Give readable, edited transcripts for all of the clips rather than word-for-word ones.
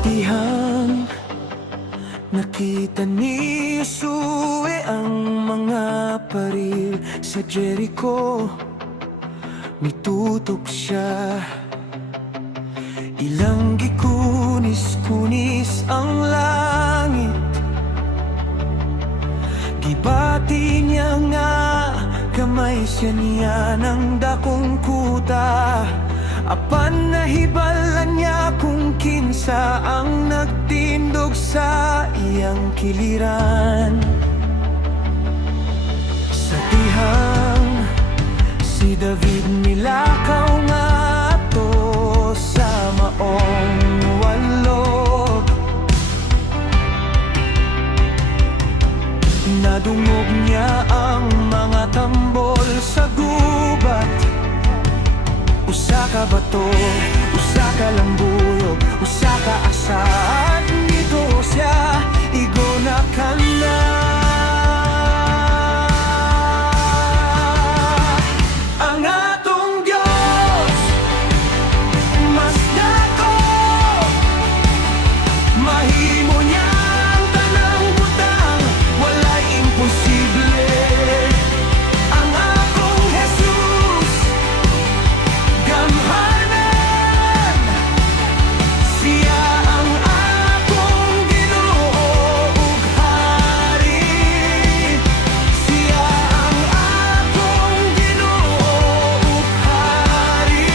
tihang nakita ni Yosue ang mga paril sa Jericho. Mitutok siya, ilang gikunis-kunis ang langit. Gibati niya nga, kamay siya niya ng dakong kuta. Apan nahibalan niya kung kinsa ang nagtindog sa iyang kiliran. Sa tihang si David nilakaw nga ato sa maong walog. Nadungog niya ang mga tambol sa gubat. Usa ka bato, usa ka lambuyog, usa ka asad. Nito siya igona ka na. Ang atong Diyos mas dako, mahimo niya ang tanang butang, walay imposible. Ang akong Jesus gamhanan, siya ang akong Ginoo ug Hari. Siya ang akong Ginoo ug Hari.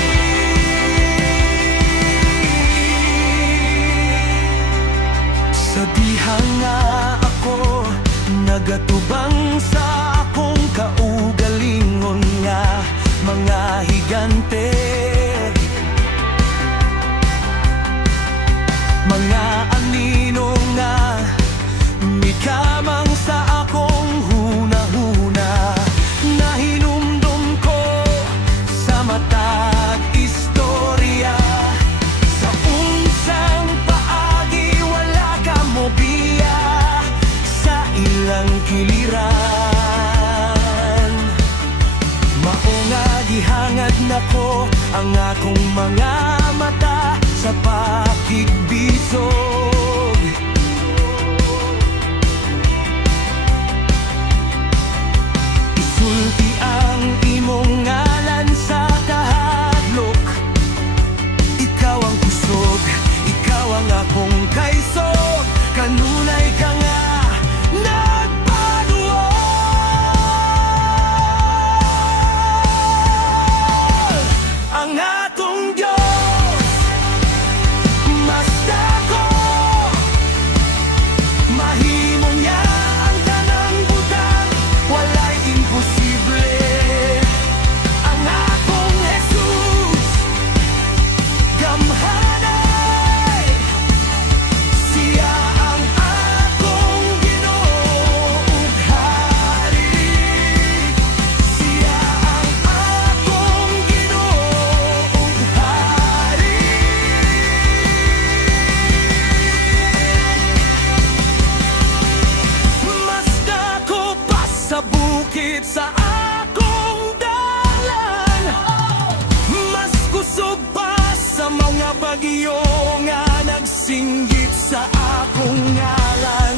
Sa dihang nga ako nagatubang sa akong kaugalingon nga mga higante, mga anino nga mikamang sa akong hunahuna. Nahinumdum ko sa matag istorya, sa unsang paagi wala ka mobiya sa ilang kiliran. Maunga gihangad nako ang akong mga mata sa pakigbisog. Isulti ang imong ngalan sa kahadlok. Ikaw ang kusog, ikaw ang akong kaisog. Kanunay ka nga nagpaduol. Ang atong Diyos mas dako, mahimo niya ang tanang butang, walay imposible. Ang akong Jesus gamhanay, siya ang akong Ginoo ug Hari. Siya ang akong Ginoo ug Hari. Mas dako pa sa bukid sa akong dalan, mas kusog pa sa mga bagyo nga nagsinggit sa akong ngalan.